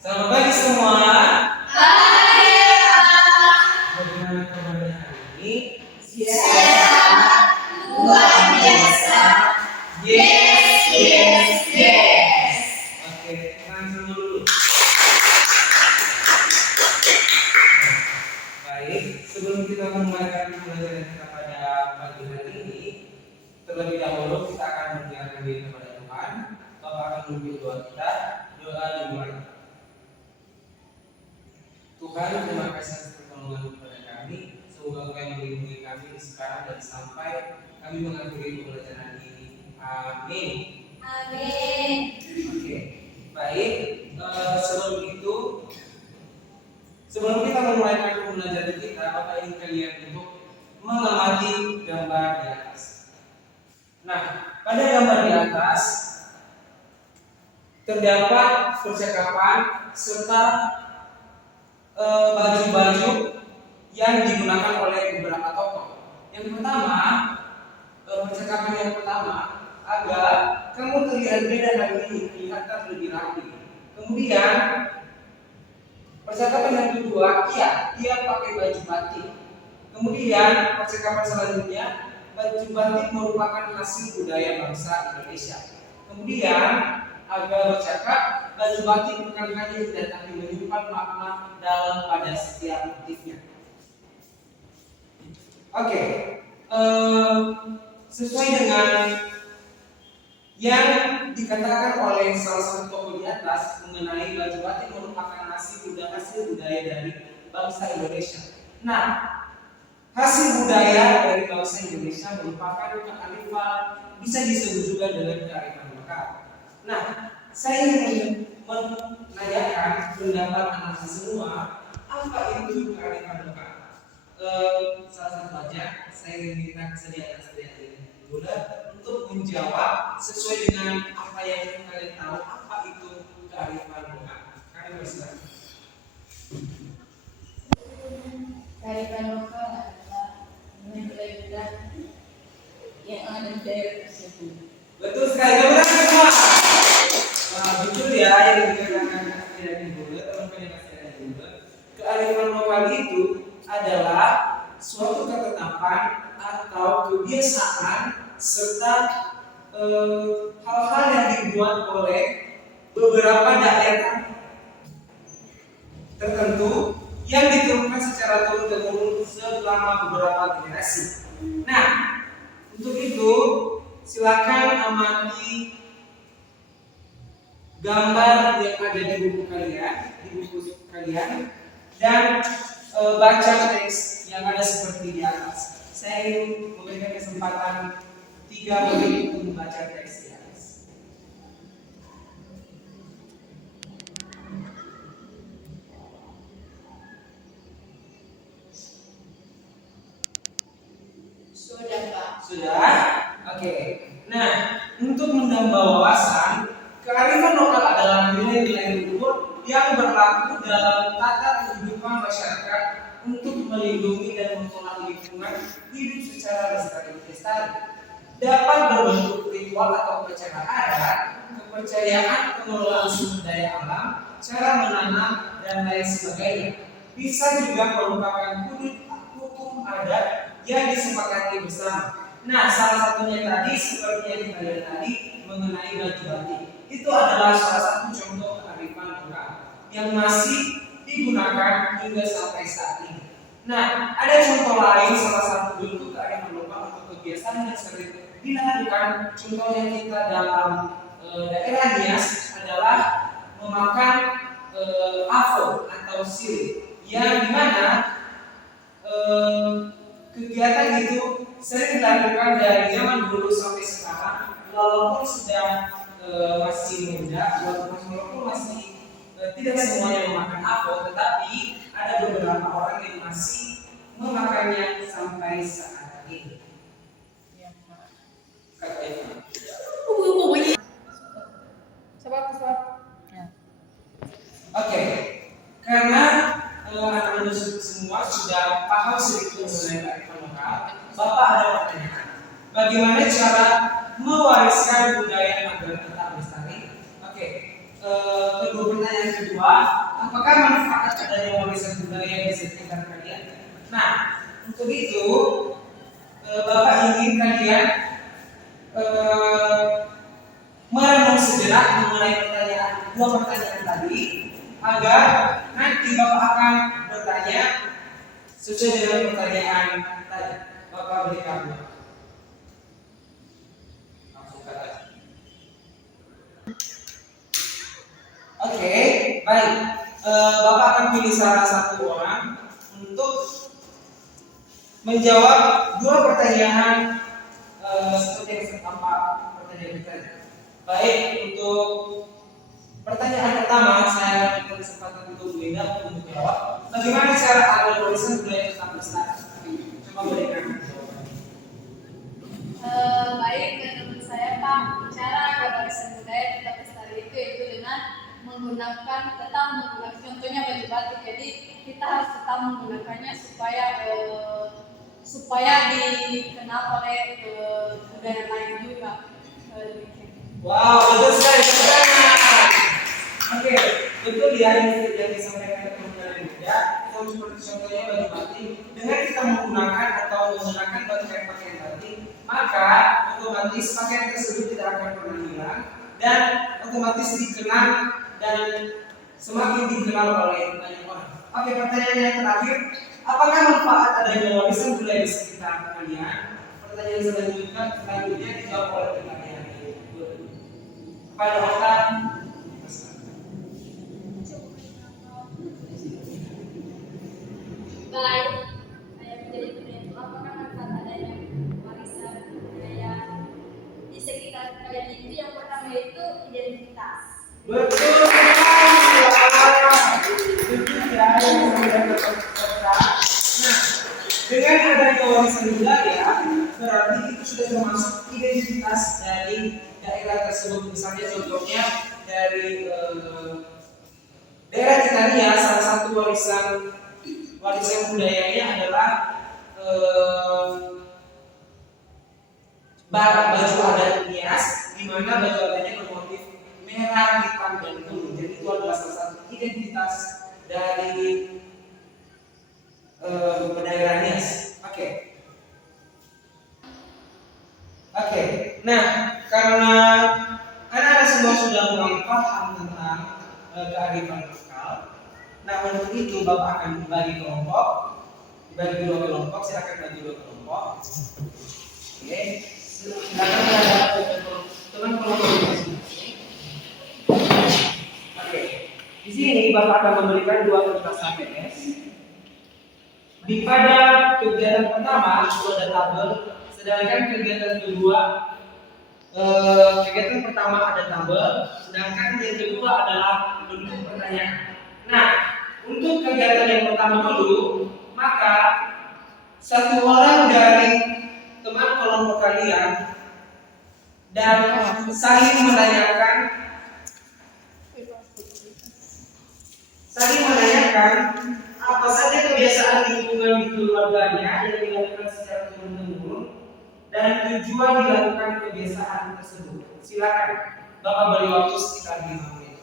Selamat pagi semua. Pagi, Pak. Bagaimana kabarnya hari ini? Sehat, luar biasa. Yes, yes, yes. Oke, langsung dulu. Baik, sebelum kita memulai pembelajaran kita pada pagi hari ini, terlebih dahulu kita akan mendengarkan diri kepada Tuhan. Bapak akan memimpin doa kita, doa dimulai. Tuhan, terima kasih atas pertolongan kepada kami. Semoga Engkau yang melindungi kami sekarang dan sampai kami mengakhiri pembelajaran ini. Amin. Amin. Oke, baik. Sebelum kita memulai pembelajaran kita, Bapak ingin kalian untuk mengamati gambar di atas. Nah, pada gambar di atas terdapat percakapan serta baju-baju yang digunakan oleh beberapa tokoh. Yang pertama, percakapan yang pertama, agar kamu terlihat beda hari ini, kelihatan lebih rapi. Kemudian percakapan yang kedua, dia pakai baju batik. Kemudian percakapan selanjutnya, baju batik merupakan hasil budaya bangsa Indonesia. Kemudian Aga bercakap, baju batik bukan hanya tidak tapi menyimpan makna dalam pada setiap motifnya. Oke, sesuai dengan yang dikatakan oleh salah satu tokoh di atas mengenai baju batik merupakan hasil budaya dari bangsa Indonesia. Nah, hasil budaya dari bangsa Indonesia merupakan kearifan, bisa disebut juga dengan kearifan lokal. Nah, saya ingin menanyakan pendapat anak semua, apa itu kearifan lokal? Salah satu aja, saya ingin minta kesediaan Bulan untuk menjawab sesuai dengan apa yang kalian tahu, apa itu kearifan lokal. Kalian bersilakan. Kearifan lokal adalah budaya yang ada di daerah tersebut. Betul sekali, teman-teman semua. Nah, betul ya yang dikatakan dari Bulan, teman-teman yang dari Bulan. Kearifan lokal itu adalah suatu ketetapan atau kebiasaan serta hal-hal yang dibuat oleh beberapa daerah tertentu yang diturunkan secara turun-temurun selama beberapa generasi. Nah, untuk itu silakan amati gambar yang ada di buku kalian, dan baca teks yang ada seperti di atas. Saya ingin memberikan kesempatan 3 menit untuk membaca teks di atas. Sudah, Pak. Sudah? Oke. Nah, untuk menambah wawasan, kearifan lokal adalah nilai-nilai luhur yang berlaku dalam tata kehidupan masyarakat untuk melindungi dan mengelola lingkungan hidup secara lestari. Dapat berbentuk ritual atau upacara adat, kepercayaan pengelolaan sumber daya alam, cara menanam, dan lain sebagainya. Bisa juga merupakan hukum adat yang disepakati bersama. Nah, salah satunya tadi seperti yang kita lihat tadi mengenai baju batik. Itu adalah salah satu contoh kearifan lokal yang masih digunakan hingga sampai saat ini. Nah, ada contoh lain, salah satu bentuk kearifan lokal atau kebiasaan yang sering dilakukan. Contohnya kita dalam daerah Nias adalah memakan afo atau sirih, yang dimana kegiatan itu sering dilakukan dari zaman dulu sampai sekarang, walaupun sudah masih muda, walaupun masih tidak semuanya memakan apel, tetapi ada beberapa orang yang masih memakannya sampai saat ini. Oke, karena anak-anak semua sudah paham sedikit mengenai kearifan lokal, Bapak ada pertanyaan. Bagaimana cara mewariskan budaya agar tetap lestari? Oke, kedua Untuk pertanyaan kedua, apakah manfaat adanya warisan budaya di sekitar kalian? Nah, untuk itu Bapak ingin kalian merenung sejenak mengenai dua pertanyaan tadi, agar nanti Bapak akan bertanya sesuai dengan pertanyaan tadi. Bapak berikan. Oke, baik. Bapak akan pilih salah satu orang untuk menjawab dua pertanyaan seperti yang pertama pertanyaan tadi. Baik, untuk pertanyaan pertama saya akan berikan kesempatan untuk Bu Linda untuk menjawab. Bagaimana cara agar warisan budaya tetap lestari? Coba berikan jawaban. Baik, menurut saya Pak, cara agar warisan budaya tetap lestari itu yaitu dengan tetap menggunakan contohnya baju batik. Jadi kita harus tetap menggunakannya supaya dikenal oleh budaya lain juga. Wow, betul sekali. Oke, betul ya yang disampaikan teman-teman Linda. Itu seperti contohnya baju batik. Dengan kita menggunakan pakaian batik, maka otomatis pakaian tersebut tidak akan pernah hilang dan otomatis dikenal dan semakin dikenal oleh banyak orang. Oke, pertanyaan yang terakhir, apakah manfaat adanya warisan budaya di sekitar kalian? Pertanyaan selanjutnya dijawab oleh kalian. Pada waktu Baik, saya menjadi penanya, apakah manfaat adanya warisan budaya di sekitar kalian itu? Yang pertama itu identitas. betul sekali. Betul ya, yang sudah terserah. Nah, dengan adanya warisan budaya, berarti itu sudah termasuk identitas dari daerah tersebut. Misalnya contohnya dari daerah kita nih ya, salah satu warisan budayanya adalah baju adat Nias, di mana baju adatnya bermotif merah, hitam, dan kuning. Jadi itu adalah salah satu identitas dari daerah Nias. Oke. Nah, karena anak-anak semua sudah mulai paham tentang kearifan lokal, nah untuk itu Bapak akan dibagi dua kelompok. Silakan bagi dua kelompok. Oke. Silakan teman kelompok masing-masing. Oke. Di sini Bapak akan memberikan dua kertas HPS. Di pada kegiatan pertama itu ada tabel, sedangkan kegiatan pertama ada tabel, sedangkan yang kedua adalah bentuk pertanyaan. Nah, untuk kegiatan yang pertama dulu, maka satu orang dari teman kelompok kalian dan saling menanyakan apa saja kebiasaan lingkungan di keluarganya yang dilakukan secara turun-temurun dan tujuan dilakukan kebiasaan tersebut. Silakan, Bapak beri waktu sekitar 5 menit.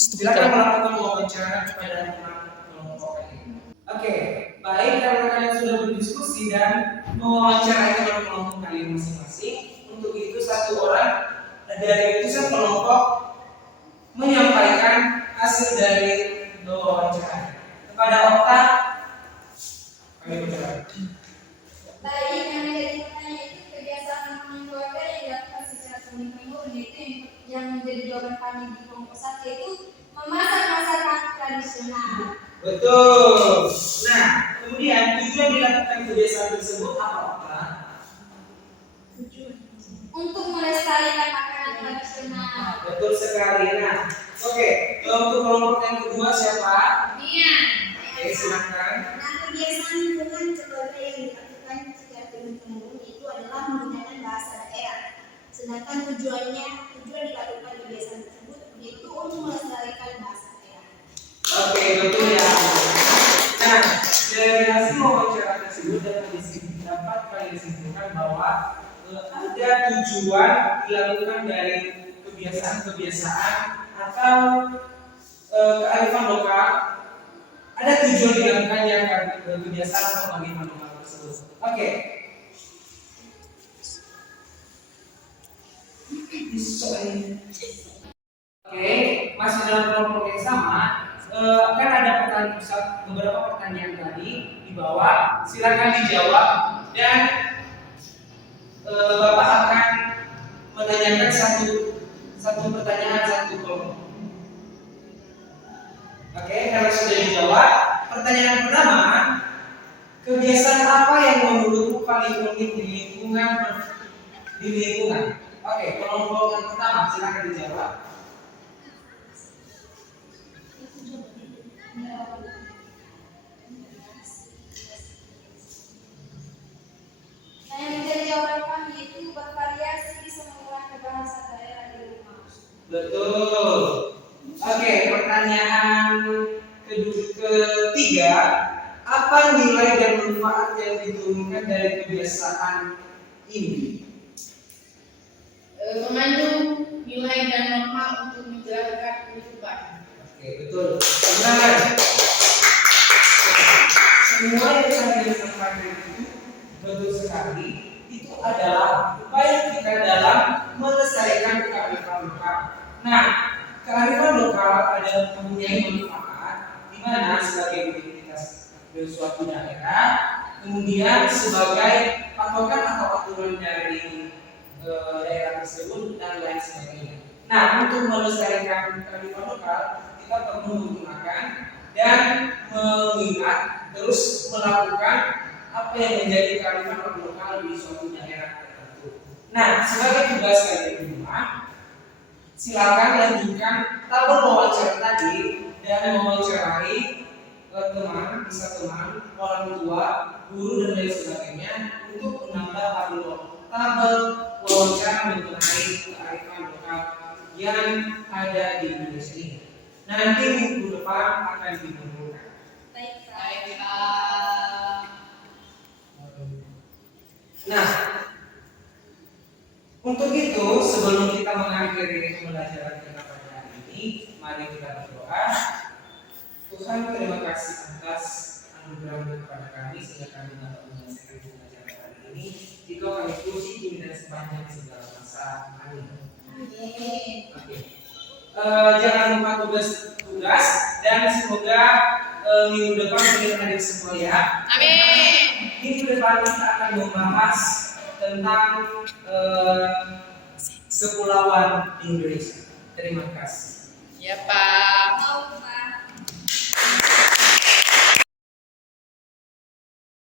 Silakan melakukan wawancara kepada teman kelompok ini. Oke, baik, karena kalian sudah berdiskusi dan mewawancarai teman kelompok kalian masing-masing. Untuk itu satu orang dari utusan kelompok menyampaikan hasil dari wawancara kepada Okta. Kami bergerak. Baik, yang menjadi pertanyaan itu kebiasaan keluarga yang dilakukan secara turun-temurun, itu yang menjadi jawaban kami di kelompok 1 yaitu memasak masakan tradisional. Betul. Nah, kemudian tujuan dilakukan kebiasaan tersebut apa, Okta? Untuk melestarikan makanan tradisional. Betul sekali. Nah, oke. Untuk kelompok yang kedua siapa? Nia. Oke, silakan. Nah, kebiasaan lingkungan keluarga yang dilakukan secara turun-temurun itu adalah menggunakan bahasa daerah. Sedangkan tujuan dilakukan kebiasaan tersebut yaitu untuk melestarikan bahasa daerah. Oke, betul ya. Nah, dari hasil wawancara tersebut dapat kalian simpulkan bahwa ada tujuan dilakukan dari kebiasaan-kebiasaan atau tujuan dilakukannya kebiasaan atau pengalihan lokal tersebut. Oke. Oke, masih dalam kelompok yang sama, kan ada pertanyaan pusat, beberapa pertanyaan tadi di bawah. Silakan dijawab dan Bapak akan menanyakan satu pertanyaan satu kelompok. Oke, kalau sudah dijawab, pertanyaan pertama, kebiasaan apa yang menurutmu paling unik di lingkungan? Oke, kelompok yang pertama silakan dijawab. Nah, yang menjadi jawaban kami itu bervariasi bisa menggunakan bahasa daerah di rumah. Betul. Oke, pertanyaan ketiga, apa nilai dan manfaat yang diturunkan dari kebiasaan ini? Mengandung nilai dan manfaat untuk menjalankan kehidupan. Oke, betul. Benar. Semua yang kalian sampaikan itu betul sekali. Itu adalah upaya kita dalam melestarikan kearifan lokal. Nah, kearifan lokal adalah mempunyai manfaat di mana sebagai identitas dari suatu daerah, kemudian sebagai patokan atau aturan dari daerah tersebut dan lain sebagainya. Nah, untuk melestarikan kearifan lokal, kita perlu menggunakan dan mengingat terus melakukan apa yang menjadi kearifan lokal di suatu daerah tertentu. Nah, sebagai tugas kalian di rumah, silakan lanjutkan tabel wawancara tadi dan mewawancarai teman, orang tua, guru dan lain sebagainya untuk menambah tabel wawancara mengenai kearifan lokal yang ada di Indonesia ini. Nanti minggu depan akan dikumpulkan. Nah, untuk itu sebelum kita mengakhiri pembelajaran kita pada hari ini, mari kita berdoa. Tuhan, terima kasih atas anugerah kepada kami sehingga kami dapat menyelesaikan pembelajaran hari ini. Jika kami puji kini dan sepanjang segala masa. Amin. Oke. Jangan lupa tugas dan semoga minggu depan kita hadir semua ya. Amin. Minggu depan kita akan membahas tentang kepulauan Indonesia. Terima kasih. Ya Pak.